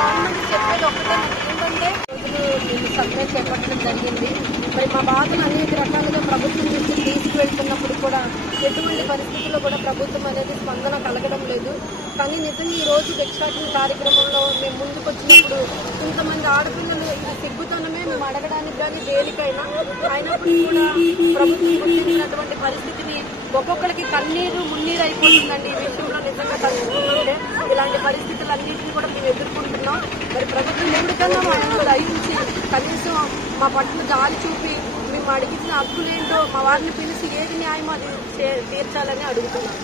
Government చెప్పేది ఒకటే ఏంటంటే మేము సర్వే చేపట్టడం జరిగింది. మరి మా బాధను అనేక రకాలుగా ప్రభుత్వం దృష్టికి తీసుకువెళ్తున్నప్పుడు కూడా ఎటువంటి పరిస్థితుల్లో కూడా ప్రభుత్వం అనేది స్పందన కలగడం లేదు. కానీ నిజంగా ఈ రోజు భిక్షాటన కార్యక్రమంలో మేము ముందుకు వచ్చినప్పుడు ఇంతమంది ఆడపిల్లలు ఇది సిగ్గుతనమే మేము అడగడానికి కానీ దేనికైనా అయినప్పుడు కూడా ప్రభుత్వం గుర్తించినటువంటి పరిస్థితిని ఒక్కొక్కరికి కన్నీరు మున్నీరు అయిపోతుందండి. ఈ విషయంలో నిజంగా తలుచుకుంటుంటే ఇలాంటి పరిస్థితులన్నింటినీ కూడా మేము ఎదుర్కొంటున్నాం. మరి ప్రభుత్వం ఎప్పటికన్నా మా దయించి కనీసం మా పట్ల జాలి చూపి మేము అడిగిన హక్కులేంటో మా వారిని పిలిచి ఏది న్యాయమో అది తీర్చాలని అడుగుతున్నాం.